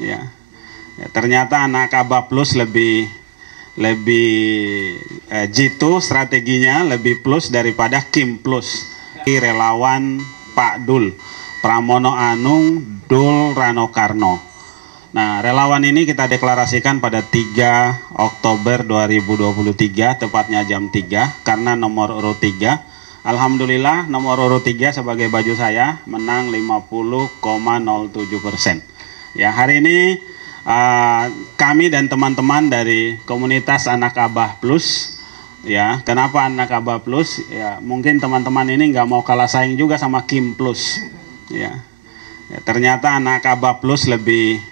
Ya. Ya, ternyata anak Abah Plus lebih jitu strateginya, lebih plus daripada Kim Plus. Relawan Pak Dul Pramono Anung Dul Rano Karno. Nah, relawan ini kita deklarasikan pada 3 Oktober 2023, tepatnya jam 3, karena nomor urut 3. Alhamdulillah nomor urut 3 sebagai baju saya menang 50,07%. Ya, hari ini kami dan teman-teman dari komunitas Anak Abah Plus, ya, kenapa Anak Abah Plus? Ya, mungkin teman-teman ini nggak mau kalah saing juga sama Kim Plus. Ya, ternyata Anak Abah Plus lebih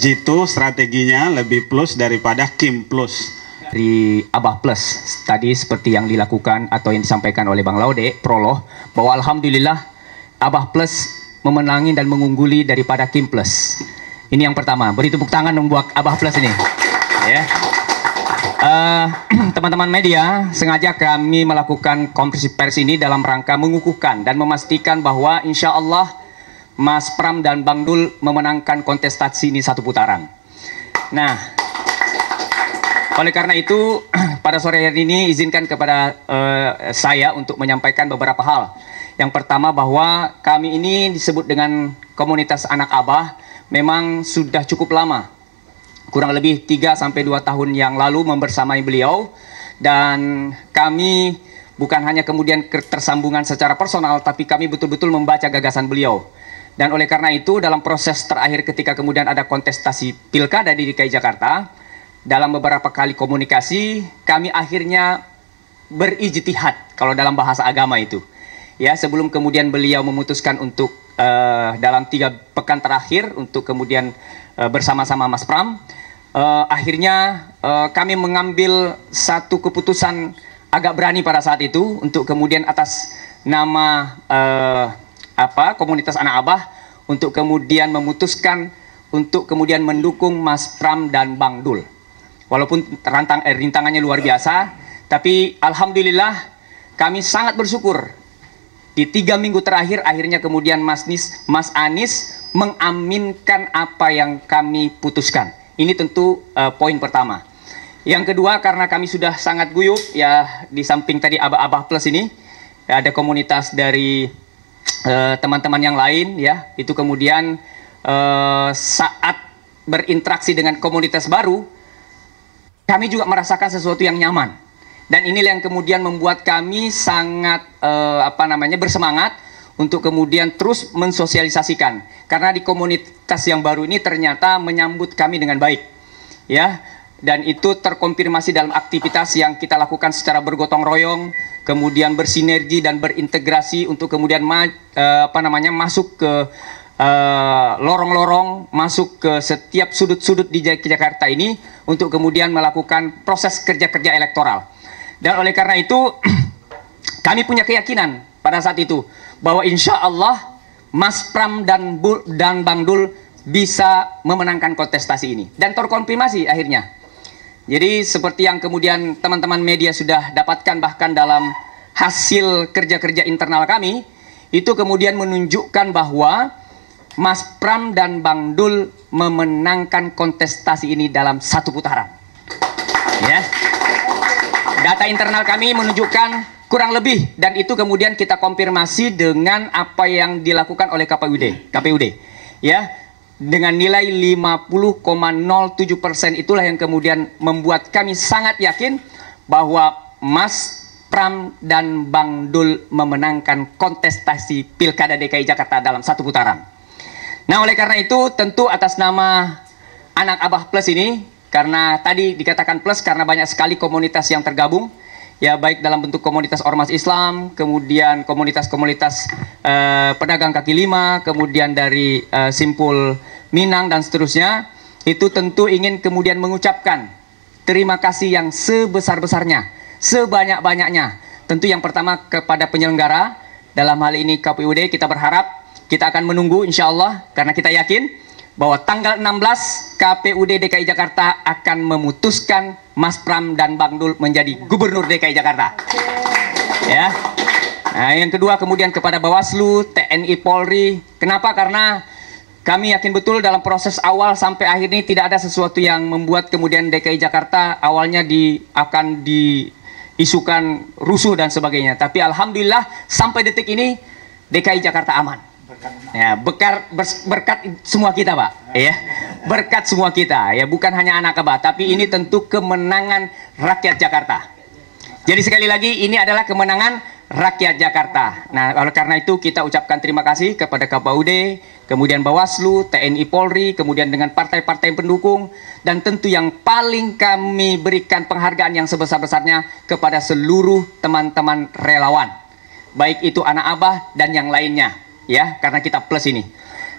jitu strateginya, lebih plus daripada Kim Plus. Dari Abah Plus tadi seperti yang dilakukan atau yang disampaikan oleh Bang Laude Proloh, bahwa alhamdulillah Abah Plus memenangi dan mengungguli daripada Kim Plus. Ini yang pertama, beri tepuk tangan membuat Abah Plus ini. Ya. Teman-teman media, sengaja kami melakukan konferensi pers ini dalam rangka mengukuhkan dan memastikan bahwa insya Allah Mas Pram dan Bang Dul memenangkan kontestasi ini 1 putaran. Nah, oleh karena itu pada sore hari ini izinkan kepada saya untuk menyampaikan beberapa hal. Yang pertama bahwa kami ini disebut dengan komunitas Anak Abah memang sudah cukup lama. Kurang lebih 3-2 tahun yang lalu membersamai beliau, dan kami bukan hanya kemudian ketersambungan secara personal, tapi kami betul-betul membaca gagasan beliau. Dan oleh karena itu dalam proses terakhir ketika kemudian ada kontestasi pilkada di DKI Jakarta, dalam beberapa kali komunikasi kami akhirnya berijtihad kalau dalam bahasa agama itu. Ya, sebelum kemudian beliau memutuskan untuk dalam 3 pekan terakhir untuk kemudian bersama-sama Mas Pram, akhirnya kami mengambil satu keputusan agak berani pada saat itu untuk kemudian atas nama komunitas Anak Abah untuk kemudian memutuskan untuk kemudian mendukung Mas Pram dan Bang Dul. Walaupun rintangannya luar biasa, tapi alhamdulillah kami sangat bersyukur di 3 minggu terakhir akhirnya kemudian Mas Anies mengaminkan apa yang kami putuskan. Ini tentu poin pertama. Yang kedua, karena kami sudah sangat guyup ya, di samping tadi Abah Plus ini ada komunitas dari teman-teman yang lain ya, itu kemudian saat berinteraksi dengan komunitas baru kami juga merasakan sesuatu yang nyaman, dan inilah yang kemudian membuat kami sangat bersemangat untuk kemudian terus mensosialisasikan, karena di komunitas yang baru ini ternyata menyambut kami dengan baik ya, dan itu terkonfirmasi dalam aktivitas yang kita lakukan secara bergotong royong, kemudian bersinergi dan berintegrasi untuk kemudian masuk ke lorong-lorong, masuk ke setiap sudut-sudut di Jakarta ini untuk kemudian melakukan proses kerja-kerja elektoral. Dan oleh karena itu kami punya keyakinan pada saat itu bahwa insya Allah Mas Pram dan Bang Dul bisa memenangkan kontestasi ini, dan terkonfirmasi akhirnya. Jadi seperti yang kemudian teman-teman media sudah dapatkan, bahkan dalam hasil kerja-kerja internal kami, itu kemudian menunjukkan bahwa Mas Pram dan Bang Dul memenangkan kontestasi ini dalam 1 putaran. Ya. Data internal kami menunjukkan kurang lebih, dan itu kemudian kita konfirmasi dengan apa yang dilakukan oleh KPUD. Ya. Dengan nilai 50,07%, itulah yang kemudian membuat kami sangat yakin bahwa Mas Pram dan Bang Dul memenangkan kontestasi Pilkada DKI Jakarta dalam 1 putaran. Nah, oleh karena itu tentu atas nama Anak Abah Plus ini, karena tadi dikatakan plus karena banyak sekali komunitas yang tergabung, ya, baik dalam bentuk komunitas ormas Islam, kemudian komunitas-komunitas pedagang kaki lima, kemudian dari Simpul Minang dan seterusnya, itu tentu ingin kemudian mengucapkan terima kasih yang sebesar-besarnya, sebanyak-banyaknya. Tentu yang pertama kepada penyelenggara, dalam hal ini KPUD. Kita berharap, kita akan menunggu insya Allah, karena kita yakin bahwa tanggal 16 KPUD DKI Jakarta akan memutuskan Mas Pram dan Bang Dul menjadi Gubernur DKI Jakarta. Ya. Nah, yang kedua kemudian kepada Bawaslu, TNI, Polri. Kenapa? Karena kami yakin betul dalam proses awal sampai akhir ini tidak ada sesuatu yang membuat kemudian DKI Jakarta awalnya akan diisukan rusuh dan sebagainya. Tapi alhamdulillah sampai detik ini DKI Jakarta aman. Ya, berkat semua kita, Pak. Ya, berkat semua kita. Ya, bukan hanya anak Abah, tapi ini tentu kemenangan rakyat Jakarta. Jadi sekali lagi ini adalah kemenangan rakyat Jakarta. Nah, oleh karena itu kita ucapkan terima kasih kepada KPUD, kemudian Bawaslu, TNI Polri, kemudian dengan partai-partai pendukung, dan tentu yang paling kami berikan penghargaan yang sebesar-besarnya kepada seluruh teman-teman relawan. Baik itu anak Abah dan yang lainnya, ya, karena kita plus ini.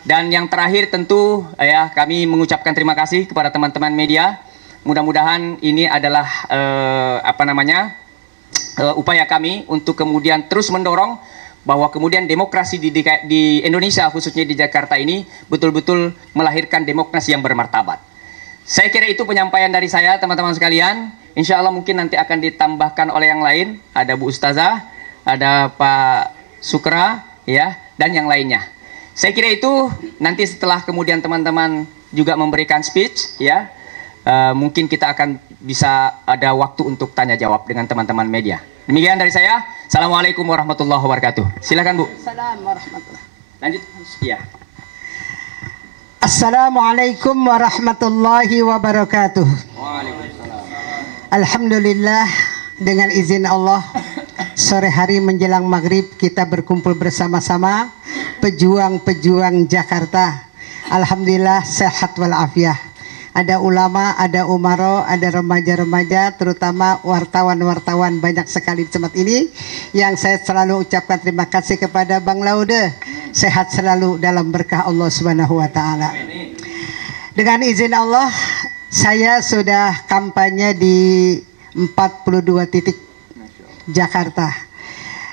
Dan yang terakhir tentu ya kami mengucapkan terima kasih kepada teman-teman media. Mudah-mudahan ini adalah upaya kami untuk kemudian terus mendorong bahwa kemudian demokrasi di Indonesia, khususnya di Jakarta ini, betul-betul melahirkan demokrasi yang bermartabat. Saya kira itu penyampaian dari saya, teman-teman sekalian. Insya Allah mungkin nanti akan ditambahkan oleh yang lain. Ada Bu Ustazah, ada Pak Sukra, ya, dan yang lainnya. Saya kira itu nanti setelah kemudian teman-teman juga memberikan speech, ya, mungkin kita akan bisa ada waktu untuk tanya jawab dengan teman-teman media. Demikian dari saya. Assalamualaikum warahmatullahi wabarakatuh. Silakan Bu. Assalamualaikum warahmatullahi. Lanjut. Ya. Assalamualaikum warahmatullahi wabarakatuh. Waalaikumsalam. Alhamdulillah, dengan izin Allah, sore hari menjelang maghrib kita berkumpul bersama-sama pejuang-pejuang Jakarta. Alhamdulillah sehat walafiat. Ada ulama, ada umaro, ada remaja-remaja, terutama wartawan-wartawan banyak sekali di tempat ini. Yang saya selalu ucapkan terima kasih kepada Bang Laude. Sehat selalu dalam berkah Allah Subhanahu wa taala. Dengan izin Allah, saya sudah kampanye di 42 titik Jakarta.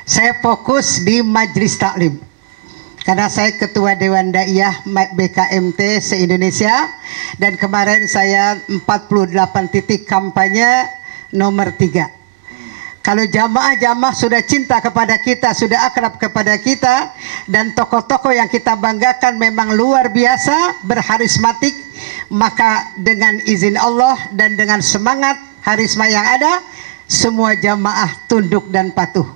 Saya fokus di Majelis Taklim. Karena saya Ketua Dewan Daiyah BKMT se-Indonesia, dan kemarin saya 48 titik kampanye nomor 3. Kalau jamaah-jamaah sudah cinta kepada kita, sudah akrab kepada kita, dan tokoh-tokoh yang kita banggakan memang luar biasa, berharismatik, maka dengan izin Allah dan dengan semangat harisma yang ada, semua jamaah tunduk dan patuh.